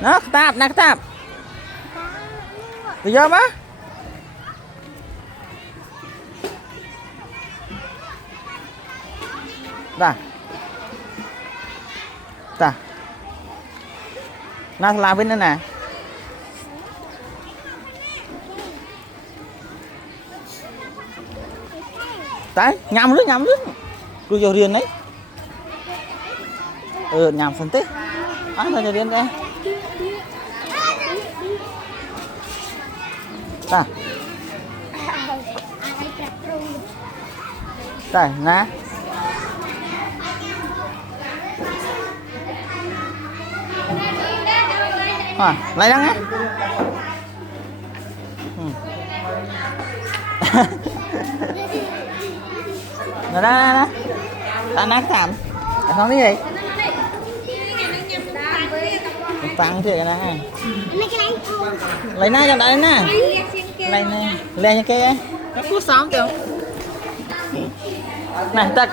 Nó tạp nè tạp. Bây giờ má. Ta. Ta. Nó làm bên đây nè. Đấy, nhầm nước. Cứ vô riêng đấy. Nhầm phân tích. Thôi cho riêng đây. Ta. Đây, nè. Lấy đăng á. Nè. Ta nát thảm. Không cái gì? Tăng thế nè. Lấy nè cho đại nè. Lấy nè. Lên như kia. Nó cứ sống kìa. Này, tật.